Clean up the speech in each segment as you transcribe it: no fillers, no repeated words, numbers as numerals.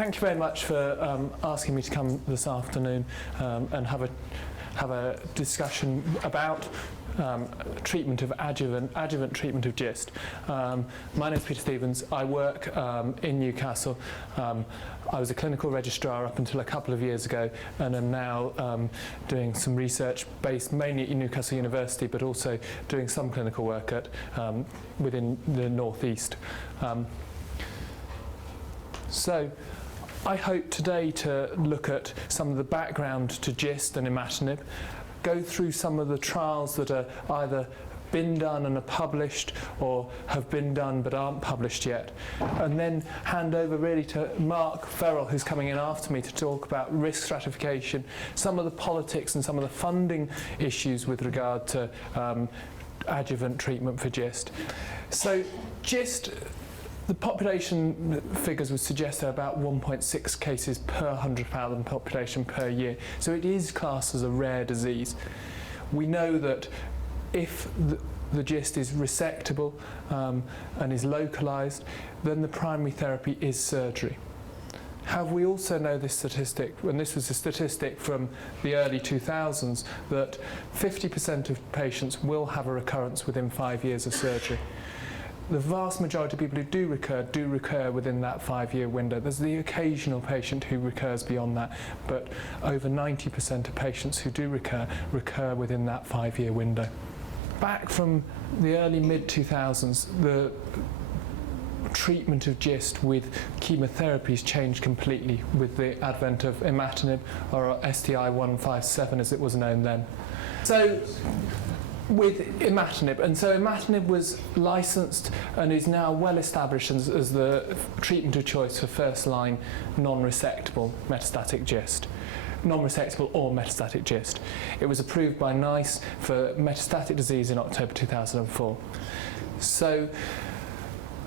thank you very much for asking me to come this afternoon and have a discussion about treatment of adjuvant treatment of GIST. My name is Peter Stevens. I work in Newcastle. I was a clinical registrar up until a couple of years ago, and am now doing some research based mainly at Newcastle University, but also doing some clinical work at within the northeast. So I hope today to look at some of the background to GIST and Imatinib, go through some of the trials that are either been done and are published or have been done but aren't published yet, and then hand over really to Mark Ferrell, who's coming in after me, to talk about risk stratification, some of the politics and some of the funding issues with regard to adjuvant treatment for GIST. So GIST, the population figures would suggest there are about 1.6 cases per 100,000 population per year. So it is classed as a rare disease. We know that if the GIST is resectable and is localised, then the primary therapy is surgery. However, we also know this statistic, and this was a statistic from the early 2000s, that 50% of patients will have a recurrence within 5 years of surgery. The vast majority of people who do recur within that 5-year window. There's the occasional patient who recurs beyond that, but over 90% of patients who do recur within that 5-year window. Back from the early mid-2000s, the treatment of GIST with chemotherapies changed completely with the advent of Imatinib, or STI-157 as it was known then. So, with Imatinib, and so Imatinib was licensed and is now well established as the treatment of choice for first-line non-resectable metastatic GIST. Non-resectable or metastatic GIST. It was approved by NICE for metastatic disease in October 2004. So,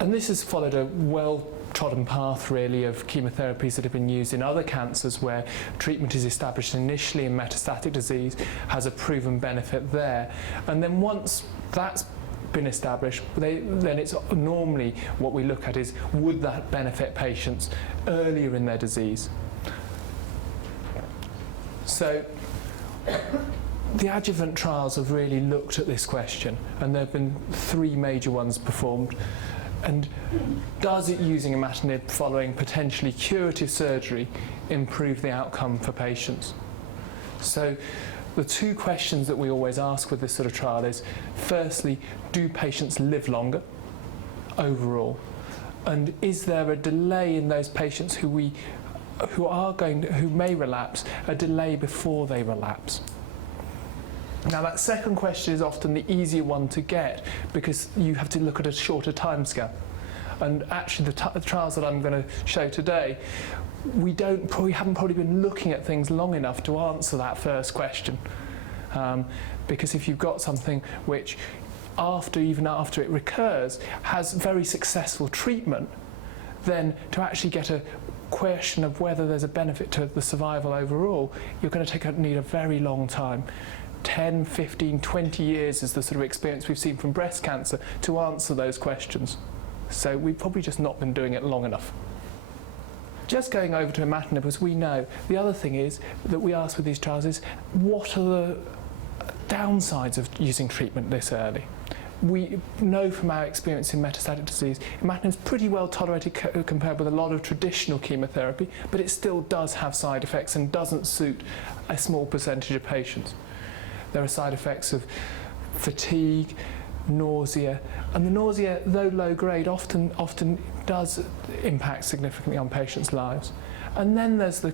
and this has followed a well-trodden path really of chemotherapies that have been used in other cancers where treatment is established initially in metastatic disease, has a proven benefit there, and then once that's been established, then it's normally what we look at is, would that benefit patients earlier in their disease? So the adjuvant trials have really looked at this question, and there have been 3 major ones performed. And does it using Imatinib following potentially curative surgery improve the outcome for patients? So the 2 questions that we always ask with this sort of trial is, firstly, do patients live longer overall? And is there a delay in those patients who may relapse, a delay before they relapse? Now that second question is often the easier one to get because you have to look at a shorter timescale. And actually the trials that I'm going to show today, we haven't probably been looking at things long enough to answer that first question. Because if you've got something which even after it recurs has very successful treatment, then to actually get a question of whether there's a benefit to the survival overall, you're going to need a very long time. 10, 15, 20 years is the sort of experience we've seen from breast cancer to answer those questions. So we've probably just not been doing it long enough. Just going over to Imatinib, as we know, the other thing is that we ask with these trials is, what are the downsides of using treatment this early? We know from our experience in metastatic disease, Imatinib is pretty well tolerated compared with a lot of traditional chemotherapy, but it still does have side effects and doesn't suit a small percentage of patients. There are side effects of fatigue, nausea, and the nausea, though low grade, often does impact significantly on patients' lives. And then there's the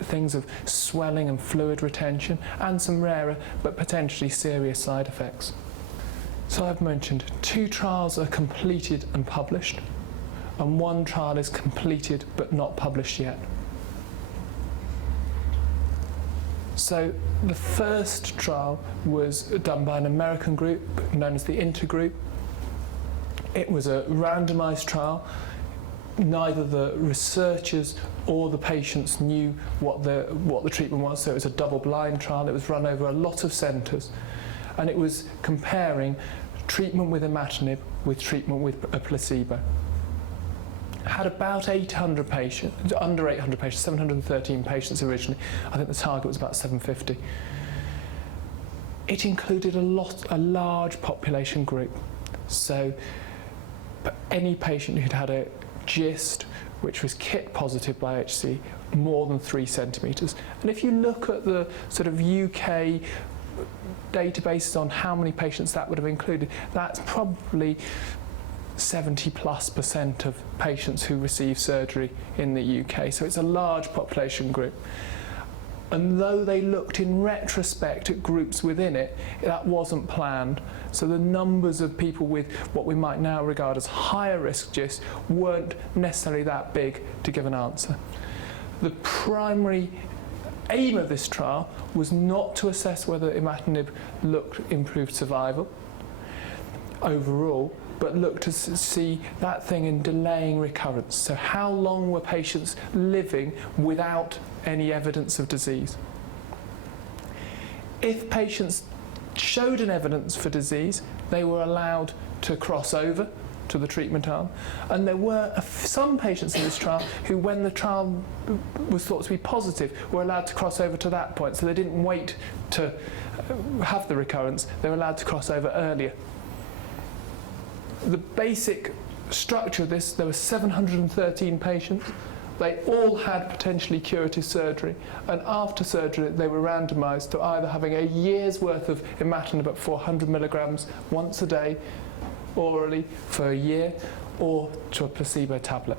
things of swelling and fluid retention, and some rarer but potentially serious side effects. So I've mentioned 2 trials are completed and published, and 1 trial is completed but not published yet. So the first trial was done by an American group known as the Intergroup. It was a randomized trial. Neither the researchers or the patients knew what the treatment was, so it was a double-blind trial. It was run over a lot of centres, and it was comparing treatment with Imatinib with treatment with a placebo. had about 800 patients, under 800 patients, 713 patients originally. I think the target was about 750. It included a large population group. So any patient who'd had a GIST, which was KIT positive by HC, more than 3 centimetres. And if you look at the sort of UK databases on how many patients that would have included, that's probably 70+% of patients who receive surgery in the UK. So it's a large population group. And though they looked in retrospect at groups within it, that wasn't planned. So the numbers of people with what we might now regard as higher risk GIST weren't necessarily that big to give an answer. The primary aim of this trial was not to assess whether Imatinib improved survival overall, but look to see that thing in delaying recurrence. So how long were patients living without any evidence of disease? If patients showed an evidence for disease, they were allowed to cross over to the treatment arm. And there were some patients in this trial who, when the trial was thought to be positive, were allowed to cross over to that point. So they didn't wait to have the recurrence, they were allowed to cross over earlier. The basic structure of this, there were 713 patients. They all had potentially curative surgery, and after surgery they were randomised to either having a year's worth of Imatinib at 400 milligrams once a day orally for a year, or to a placebo tablet.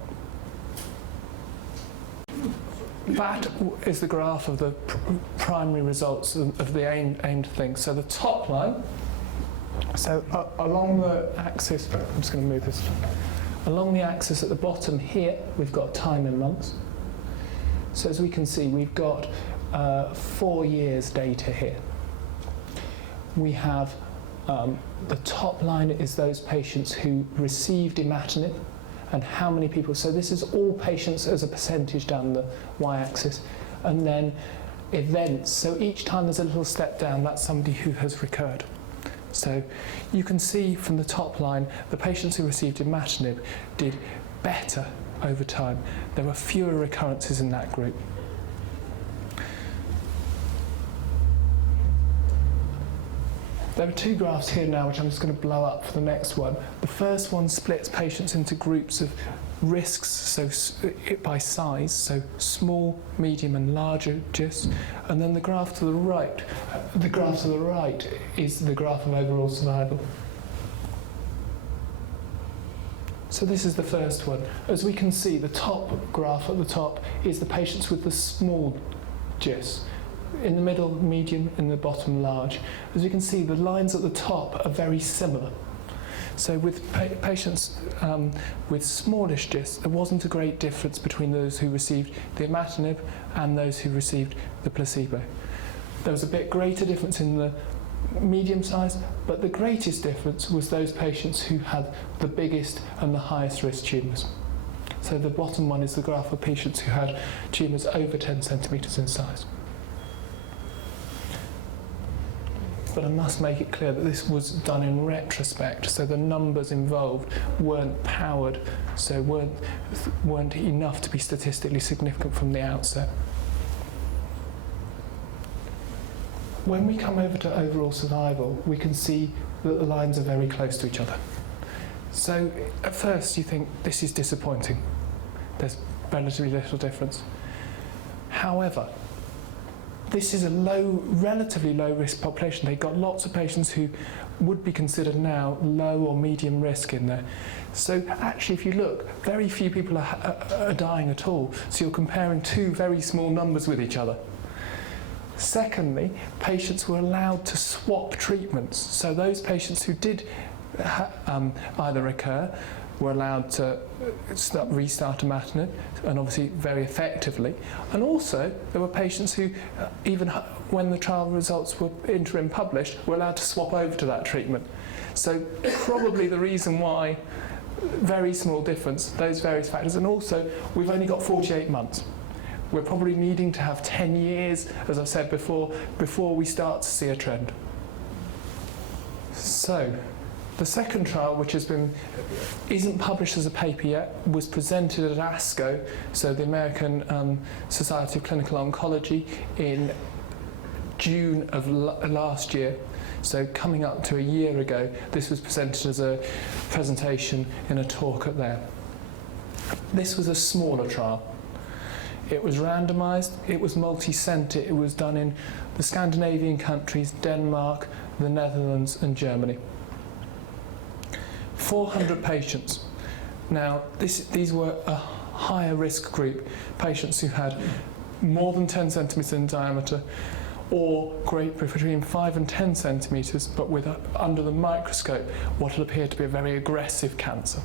That is the graph of the primary results of the aimed thing. So the top line, so along the axis, I'm just going to move this. Along the axis at the bottom here, we've got time in months. So as we can see, we've got 4 years data here. We have the top line is those patients who received Imatinib and how many people. So this is all patients as a percentage down the y-axis. And then events. So each time there's a little step down, that's somebody who has recurred. So you can see from the top line, the patients who received Imatinib did better over time. There were fewer recurrences in that group. There are 2 graphs here now, which I'm just going to blow up for the next one. The first one splits patients into groups of risks, so by size, so small, medium and larger GIST. And then the graph to the right, is the graph of overall survival. So this is the first one. As we can see, the top graph at the top is the patients with the small GIST. In the middle, medium, in the bottom, large. As you can see, the lines at the top are very similar. So with patients with smallish GIST, there wasn't a great difference between those who received the Imatinib and those who received the placebo. There was a bit greater difference in the medium size, but the greatest difference was those patients who had the biggest and the highest risk tumours. So the bottom one is the graph of patients who had tumours over 10 centimetres in size. But I must make it clear that this was done in retrospect, so the numbers involved weren't powered, so weren't enough to be statistically significant from the outset. When we come over to overall survival, we can see that the lines are very close to each other. So at first you think this is disappointing. There's relatively little difference. However, this is a relatively low risk population. They've got lots of patients who would be considered now low or medium risk in there. So actually, if you look, very few people are dying at all. So you're comparing 2 very small numbers with each other. Secondly, patients were allowed to swap treatments. So those patients who did either recur were allowed to restart Imatinib, and obviously very effectively. And also, there were patients who, even when the trial results were interim published, were allowed to swap over to that treatment. So probably the reason why, very small difference, those various factors. And also, we've only got 48 months. We're probably needing to have 10 years, as I've said before we start to see a trend. So, The second trial, which isn't published as a paper yet, was presented at ASCO, so the American Society of Clinical Oncology, in June of last year. So coming up to a year ago, this was presented as a presentation in a talk at there. This was a smaller trial. It was randomised, it was multi-centre, it was done in the Scandinavian countries, Denmark, the Netherlands and Germany. 400 patients. Now, these were a higher risk group, patients who had more than 10 centimetres in diameter, or between 5 and 10 centimetres, but with under the microscope what will appear to be a very aggressive cancer.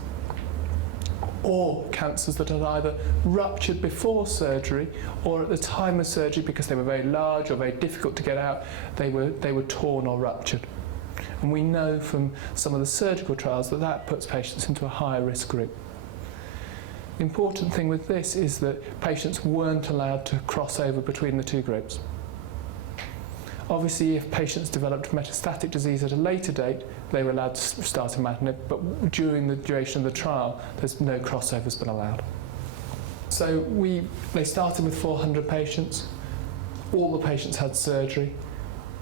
Or cancers that had either ruptured before surgery, or at the time of surgery, because they were very large or very difficult to get out, they were torn or ruptured. And we know from some of the surgical trials that puts patients into a higher risk group. The important thing with this is that patients weren't allowed to cross over between the two groups. Obviously, if patients developed metastatic disease at a later date, they were allowed to start Imatinib, but during the duration of the trial, there's no crossovers been allowed. So they started with 400 patients. All the patients had surgery.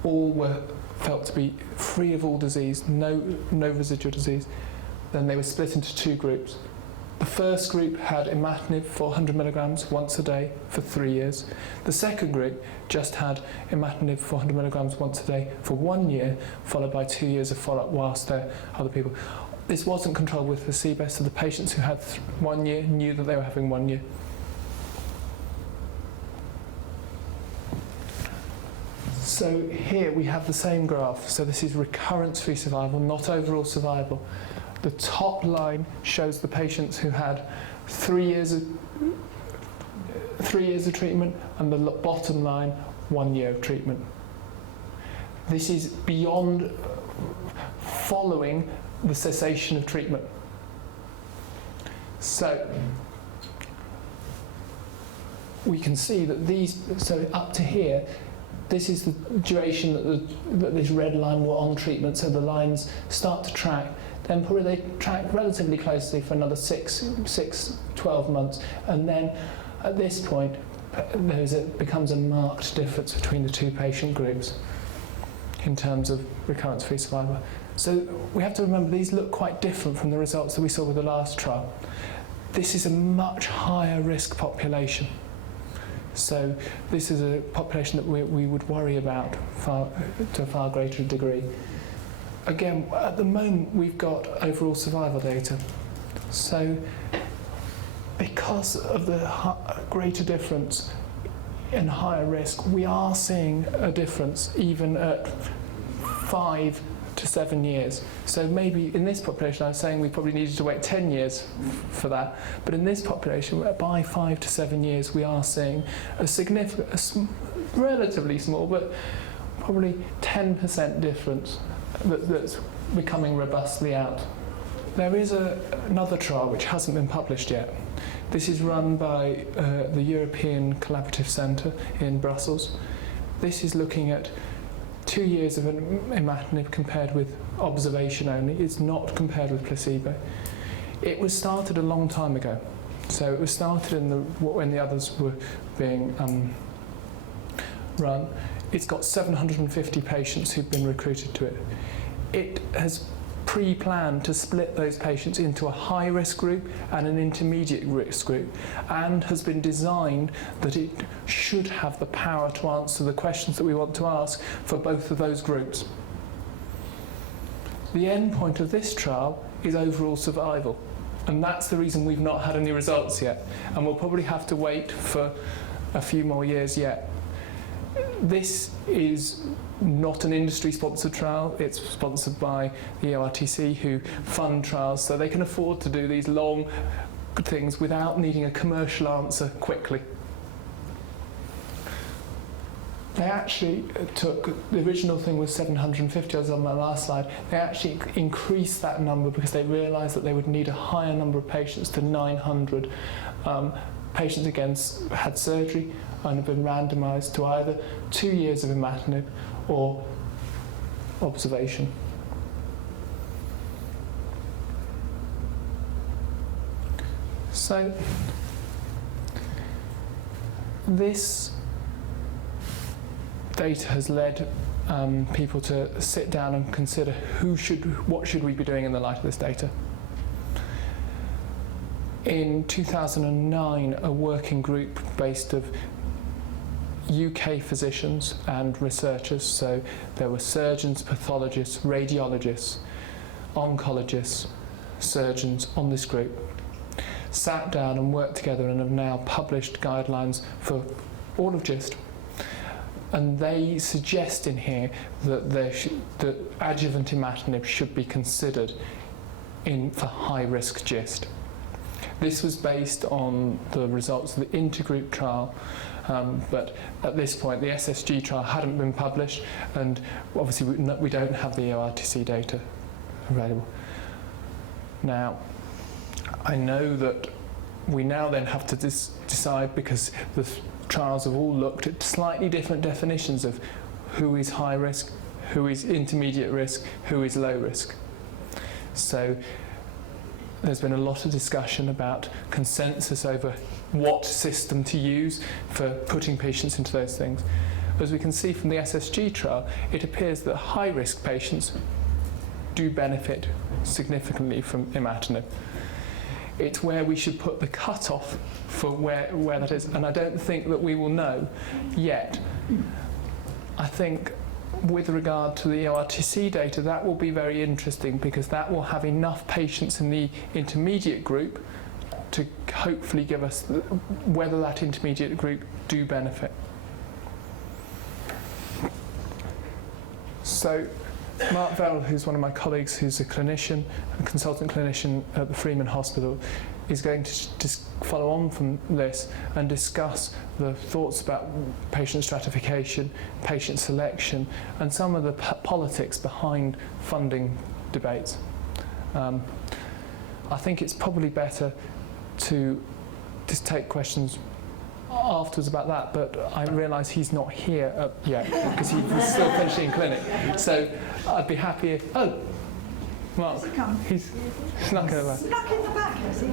All were felt to be free of all disease, no residual disease. Then they were split into two groups. The first group had Imatinib 400 milligrams once a day for 3 years. The second group just had Imatinib 400 milligrams once a day for 1 year, followed by 2 years of follow-up whilst there are other people. This wasn't controlled with placebo, so the patients who had 1 year knew that they were having 1 year. So here we have the same graph. So this is recurrence-free survival, not overall survival. The top line shows the patients who had 3 years of treatment, and the bottom line, 1 year of treatment. This is beyond following the cessation of treatment. So we can see that so up to here, this is the duration that this red line were on treatment, so the lines start to track. Then probably they track relatively closely for another 12 months, and then at this point becomes a marked difference between the two patient groups in terms of recurrence-free survival. So we have to remember these look quite different from the results that we saw with the last trial. This is a much higher risk population. So this is a population that we would worry about to a far greater degree. Again, at the moment, we've got overall survival data. So because of the greater difference in higher risk, we are seeing a difference even at 5 to 7 years. So maybe in this population, I was saying we probably needed to wait 10 years for that. But in this population, by 5 to 7 years, we are seeing a significant, relatively small, but probably 10% difference that's becoming robustly out. There is another trial which hasn't been published yet. This is run by the European Collaborative Centre in Brussels. This is looking at 2 years of Imatinib compared with observation only. It's not compared with placebo. It was started a long time ago. So it was started when the others were being run. It's got 750 patients who've been recruited to it. It has pre-planned to split those patients into a high-risk group and an intermediate risk group, and has been designed that it should have the power to answer the questions that we want to ask for both of those groups. The end point of this trial is overall survival, and that's the reason we've not had any results yet, and we'll probably have to wait for a few more years yet. This is not an industry-sponsored trial. It's sponsored by the EORTC, who fund trials, so they can afford to do these long things without needing a commercial answer quickly. They actually took, the original thing was 750, I was on my last slide. They actually increased that number because they realised that they would need a higher number of patients to 900. Patients again had surgery and have been randomised to either 2 years of Imatinib or observation. So this data has led people to sit down and consider what should we be doing in the light of this data. In 2009, a working group based of UK physicians and researchers, so there were surgeons, pathologists, radiologists, oncologists, surgeons on this group, sat down and worked together and have now published guidelines for all of GIST. And they suggest in here that that adjuvant imatinib should be considered for high-risk GIST. This was based on the results of the Intergroup trial, but at this point the SSG trial hadn't been published, and obviously we don't have the EORTC data available. Now, I know that we now then have to decide, because the trials have all looked at slightly different definitions of who is high risk, who is intermediate risk, who is low risk. So there's been a lot of discussion about consensus over what system to use for putting patients into those things. As we can see from the SSG trial, it appears that high-risk patients do benefit significantly from imatinib. It's where we should put the cut-off for where that is, and I don't think that we will know yet. I think with regard to the EORTC data, that will be very interesting, because that will have enough patients in the intermediate group to hopefully give us whether that intermediate group do benefit. So Mark Verrill, who's one of my colleagues, who's a clinician, a consultant clinician at the Freeman Hospital, is going to just follow on from this and discuss the thoughts about patient stratification, patient selection, and some of the politics behind funding debates. I think it's probably better to just take questions afterwards about that, but I realise he's not here yet because he's still finishing clinic. So I'd be happy if... Oh, Mark, he's snuck in the back. Snuck in the back, has he?